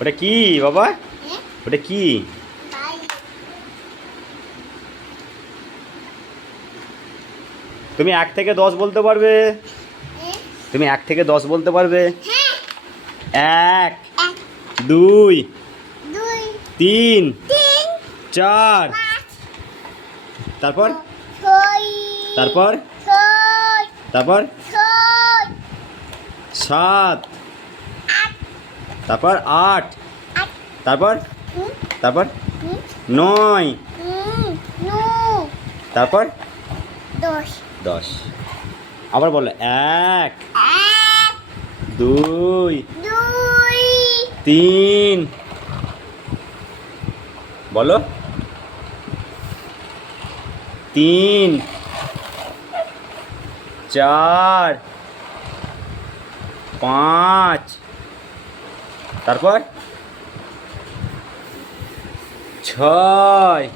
ওটা কি বাবা? ওটা কি? তুমি 1 থেকে 10 বলতে পারবে? তুমি 1 থেকে 10 বলতে পারবে? 1 2 3 4 তারপর তারপর তারপর 7 তারপর 8 তারপর তারপর 9 তারপর 10 আবার বলো 1 2 3 বলো 3 4 5 তারপর 6